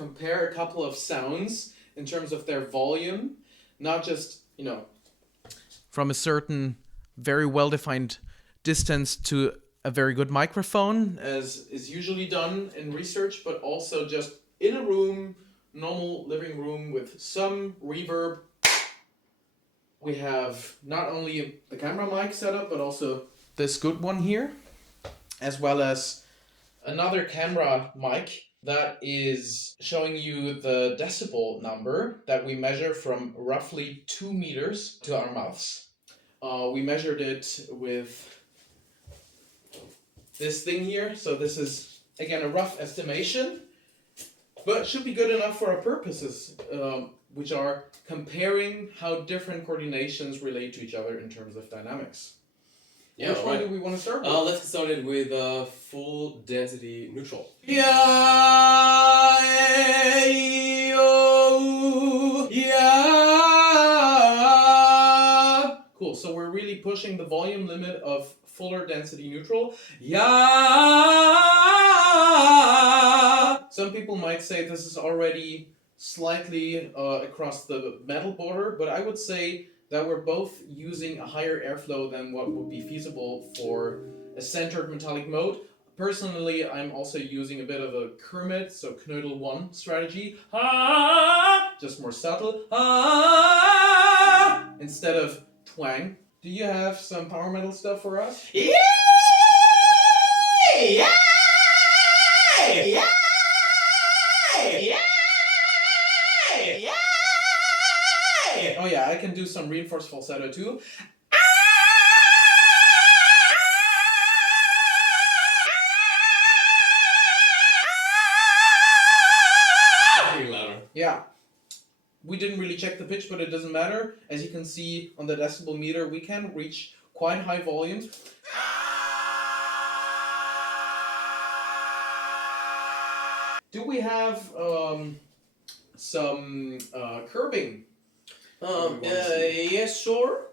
compare a couple of sounds in terms of their volume, not just, from a certain very well-defined distance to a very good microphone, as is usually done in research, but also just in a room, normal living room with some reverb. We have not only the camera mic setup, but also this good one here, as well as another camera mic that is showing you the decibel number that we measure from roughly 2 meters to our mouths. We measured it with this thing here, so this is, again, a rough estimation, but should be good enough for our purposes, which are comparing how different coordinations relate to each other in terms of dynamics. Yeah, Which one do we want to start with? Let's get started with full density neutral. Yeah. Cool, so we're really pushing the volume limit of fuller density neutral. Yeah. Some people might say this is already slightly across the metal border, but I would say that we're both using a higher airflow than what would be feasible for a centered metallic mode. Personally, I'm also using a bit of a Kermit, so Knödel 1 strategy. Just more subtle. Instead of twang. Do you have some power metal stuff for us? Yeah! Yeah! Yeah! Yeah! Yeah! Oh yeah, I can do some reinforced falsetto too. Louder. Yeah. We didn't really check the pitch, but it doesn't matter. As you can see on the decibel meter, we can reach quite high volumes. Do we have some curbing? Yes, sure.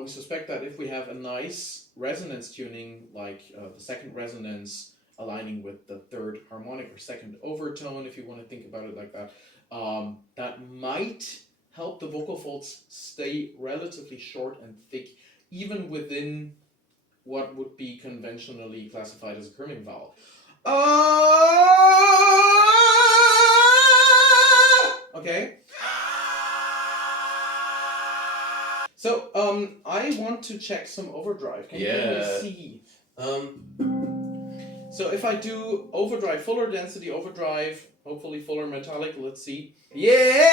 We suspect that if we have a nice resonance tuning, like the second resonance aligning with the third harmonic or second overtone, if you want to think about it like that, that might help the vocal folds stay relatively short and thick, even within what would be conventionally classified as a kerming vowel. Okay. So, I want to check some overdrive. Can you give me a C? So if I do overdrive, fuller density overdrive, hopefully fuller metallic, let's see. Yeah!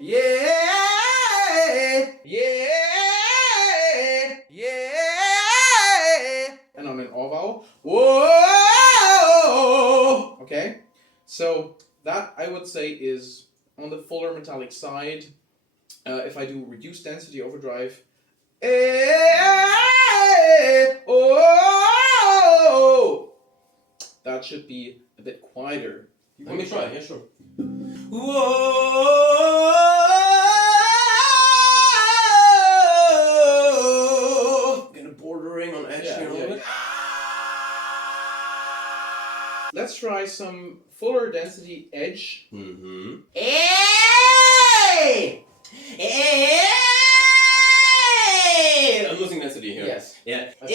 Yeah! Yeah! Yeah! And on an O vowel. Whoa! Okay? So that, I would say, is on the fuller metallic side. If I do reduced density overdrive, that should be a bit quieter. Let me try, yeah, sure. Kind of bordering on edge here a little bit. Let's try some fuller density edge. Mm-hmm. I'm losing density here. Yes. Yeah. Can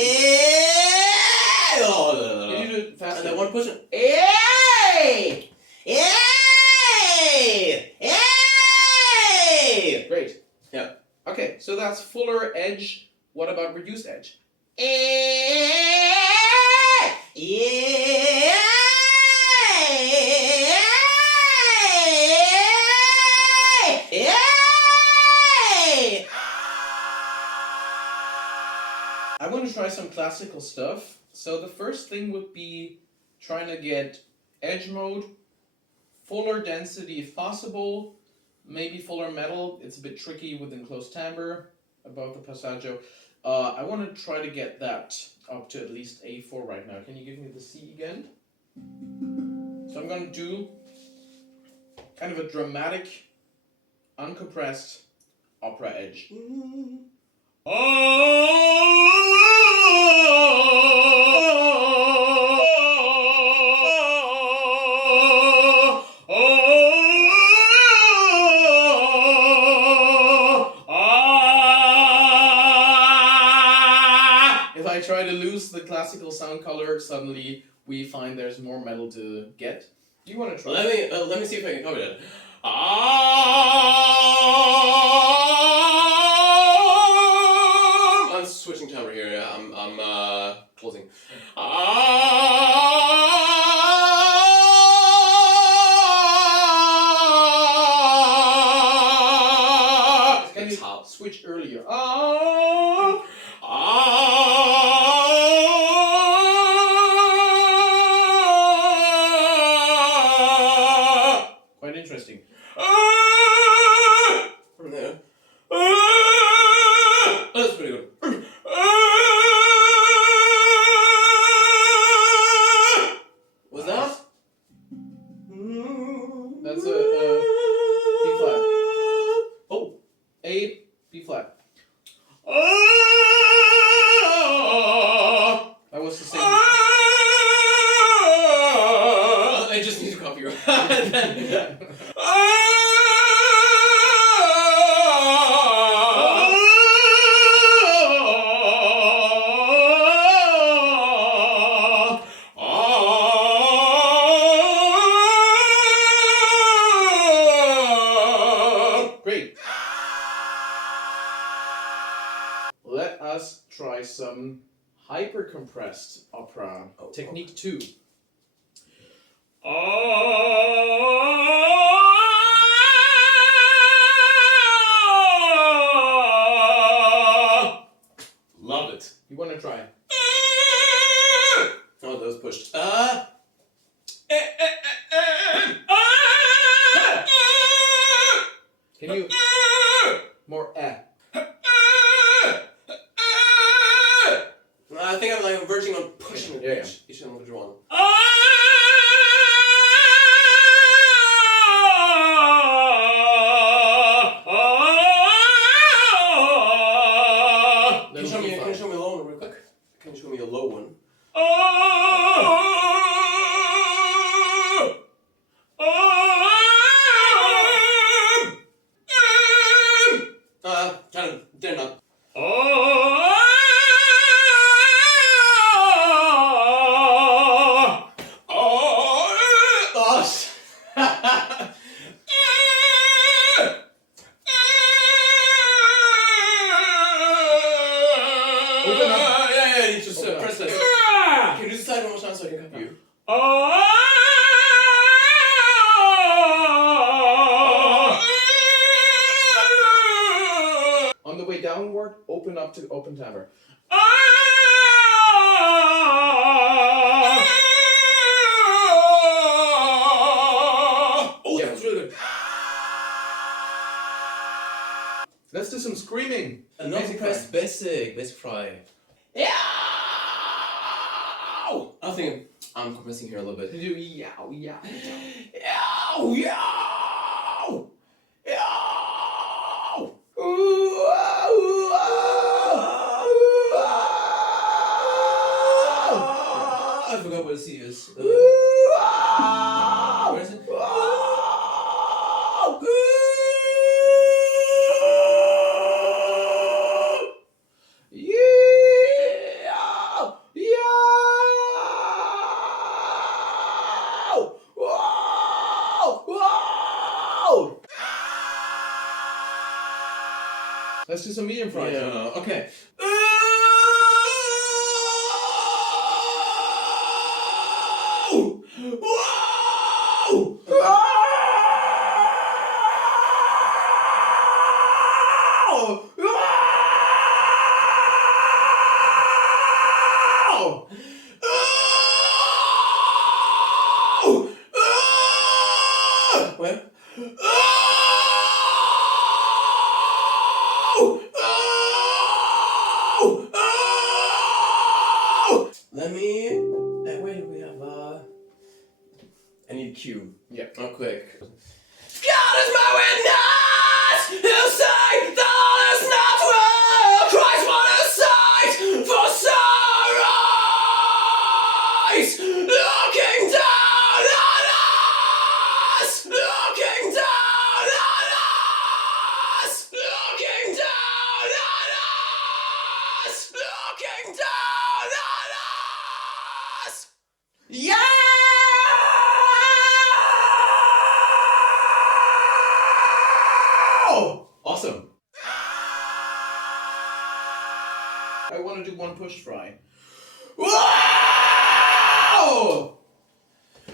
Can you do it faster? And I want to push it. Great. Yeah. Okay, so that's fuller edge. What about reduced edge? I want to try some classical stuff. So the first thing would be trying to get edge mode, fuller density if possible, maybe fuller metal. It's a bit tricky with enclosed timbre above the passaggio. I want to try to get that up to at least A4 right now. Can you give me the C again? So I'm going to do kind of a dramatic, uncompressed opera edge. If I try to lose the classical sound color, suddenly we find there's more metal to get. Do you want to try? Let me see if I can cover that. I'm switching timbre here. Yeah, I'm closing. Can you switch earlier? Quite interesting. From there. That's pretty good. What's that? That's a B flat. Oh, A, B flat. That was the same. I just need to copy your. Great. Let us try some hyper-compressed opera. Technique 2. Love it. You want to try? Oh, that was pushed. Can you more I think I'm like verging on pushing it. Yeah. Each one. Can you show me a low one real quick? Can you show me a low one? Kind of, they're not. Yeah, you just press this. Can you do the side one more time so I can copy you? On the way downward, open up to open timbre. Oh, that was really good. Let's do some screaming. An uncompressed basic fry. Yeah. I think I'm compressing here a little bit. You do yow, yow, yow. Yow, yow, yow. Ooh, ah, ooh, ah. I forgot what the C is. Where is it? Let's do some medium fries. Yeah, okay. Where? Let me. Wait, we have. I need Q. Yeah. Real quick. God is my witness! He'll say the I want to do one push fry. Whoa!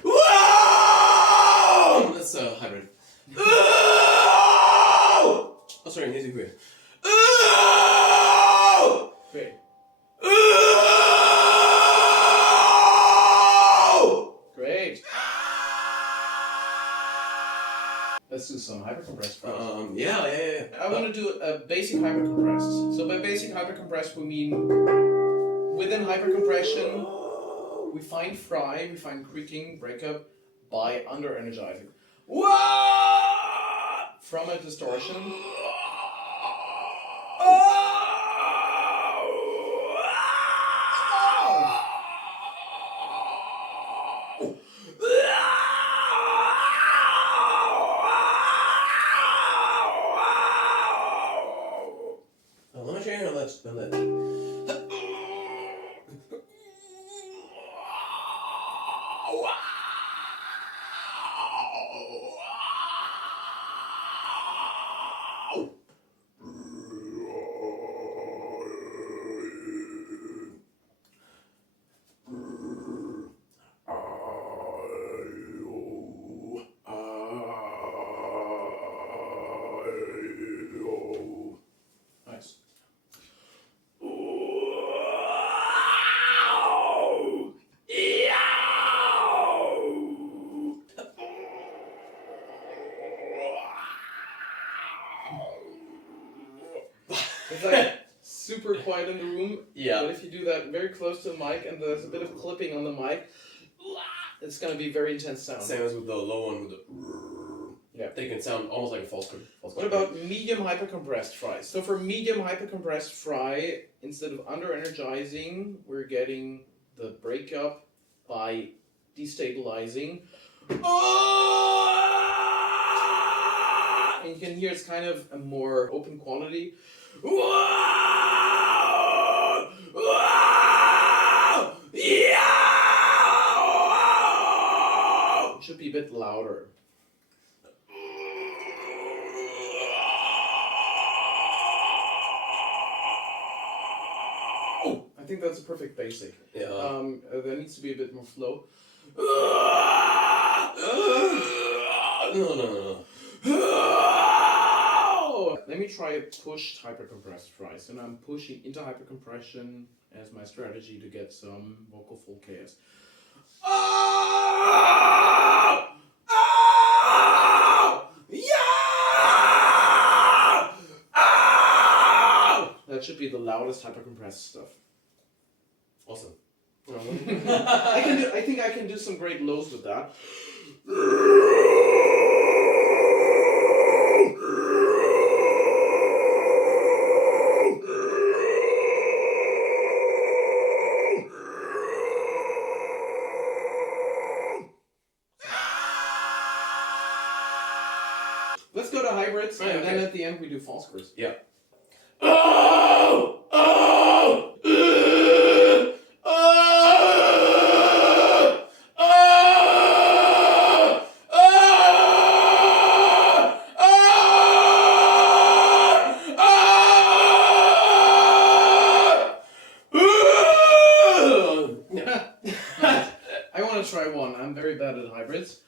Whoa! That's a hybrid. Oh, sorry, here's weird. Great. Great. Let's do some hypercompressed fries. Yeah. I want to do a basic hypercompressed. So by basic hypercompressed, we mean within hypercompression, we find fry, we find creaking, breakup by under-energizing. From a distortion. Let me show you how that's done that. Nice. It's like super quiet in the room. Yeah. But if you do that very close to the mic and there's a bit of clipping on the mic, it's going to be very intense sound. Same as with the low one with the. Yeah. They can sound almost like a false code. What about medium hypercompressed fries? So for medium hypercompressed fry, instead of under-energizing, we're getting the breakup by destabilizing. And you can hear it's kind of a more open quality. It should be a bit louder. I think that's a perfect basic. Yeah. There needs to be a bit more flow. No. Let me try a pushed hypercompressed fries, and I'm pushing into hypercompression as my strategy to get some vocal full chaos. That should be the loudest hypercompressed stuff. Awesome. I think I can do some great lows with that. Let's go to hybrids, and then at the end we do false chords. Yeah. I want to try one. I'm very bad at hybrids.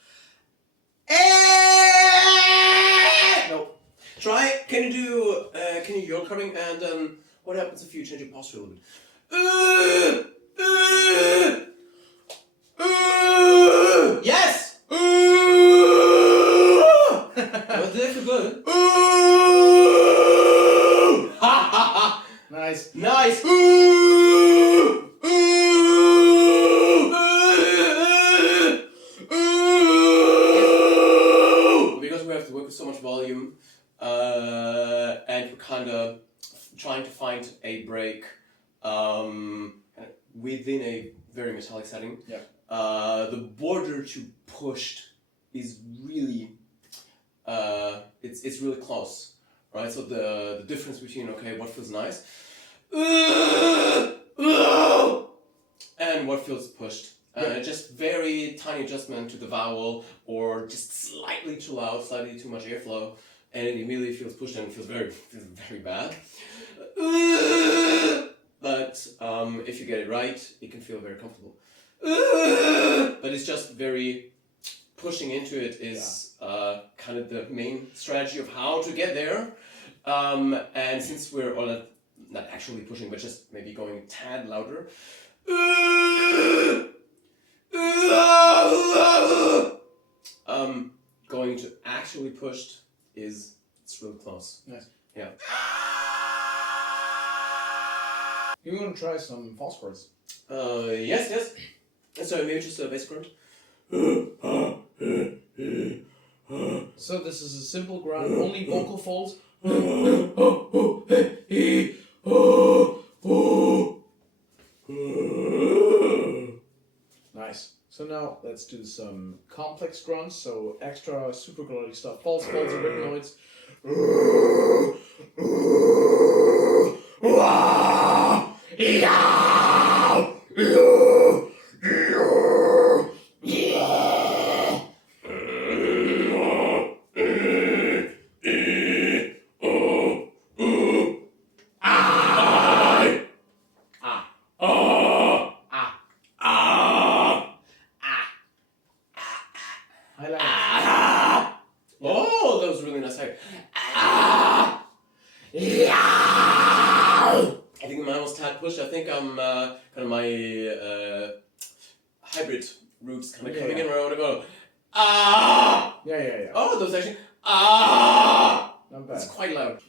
Nope. Try. Can you yell coming and then what happens if you change your posture a little bit? Yes. That did feel good. Nice. Nice. Because we have to work with so much volume, and we're kind of trying to find a break within a very metallic setting. Yeah. The border to pushed is really it's really close, right? So the difference between what feels nice and what feels pushed. Just very tiny adjustment to the vowel, or just slightly too loud, slightly too much airflow, and it immediately feels pushed and feels very bad. But If you get it right, it can feel very comfortable. But it's just very pushing into it is kind of the main strategy of how to get there. And since we're all not actually pushing, but just maybe going a tad louder. Going to actually pushed it's really close. Nice. Yeah. You want to try some false chords? Yes. So maybe just a bass grunt. So this is a simple grunt, only vocal folds. Nice. So now let's do some complex grunts, so extra super melodic stuff. False folds and rhythmoids. Oh, that was really nice. I think mine was tad pushed. I think I'm kind of my hybrid roots kind of coming in where I want to go. Yeah. Oh, that was actually Not bad. It's quite loud.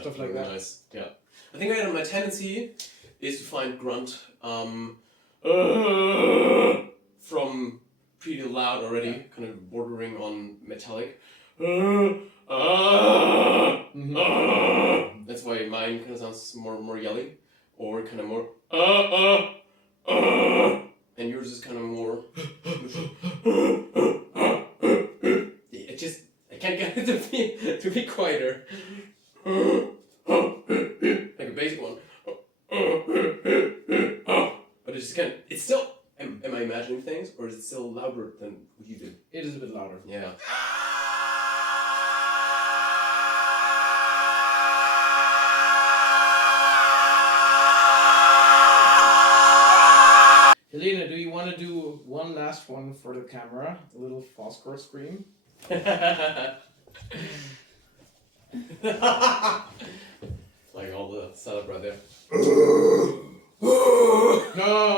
Stuff like that. Nice. Yeah. I think my tendency is to find grunt from pretty loud already, kind of bordering on metallic. That's why mine kind of sounds more yelly, or kind of more and yours is kind of more. I can't get it to be quieter. Like a basic one. But it's still, am I imagining things, or is it still louder than what you do? It is a bit louder. Yeah. Helena, do you want to do one last one for the camera? A little false chord scream? Like all the setup right there. No.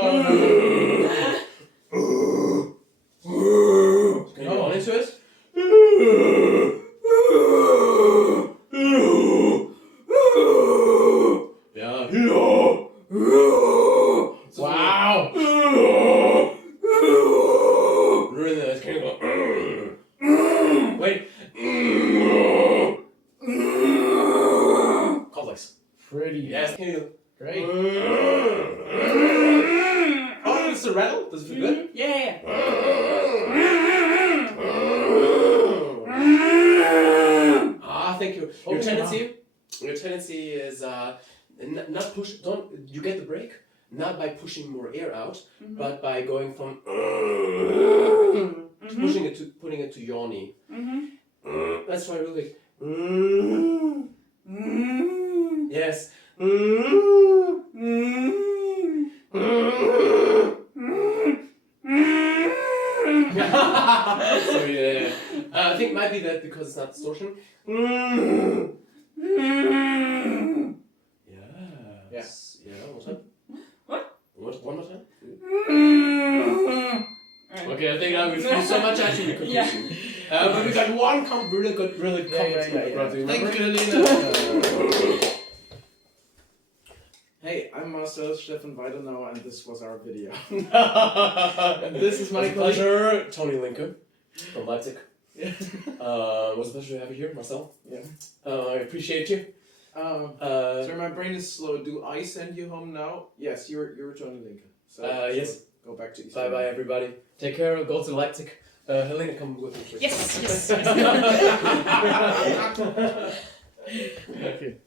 Can you go on into it? Yeah. Wow. Really nice. Can you go? Wait. Complex. Pretty. Yes. Can you? Great. Oh, it's a rattle. Does it feel good? Yeah. Thank you. Your tendency is not push. Don't you get the break? Not by pushing more air out, but by going from putting it to yawny. Let's try real quick. Yes. Sorry, yeah. I think it might be that because it's not distortion. Yes. Yeah. One time. What? One more time. Okay, I think we feel so much actually confusing. But we got one really complex. Thank you, Helena. Hey, I'm Marcel, Stefan Weidenauer, and this was our video. And this is my pleasure, Tony Lincoln from Leipzig. Yeah. Was a pleasure to have you here, Marcel. Yeah. I appreciate you. Sorry, my brain is slow. Do I send you home now? Yes, you're Tony Lincoln. So, yes. Go back to Bye bye, everybody. Take care. Go to Leipzig. Helena, come with me, please. Yes. Okay.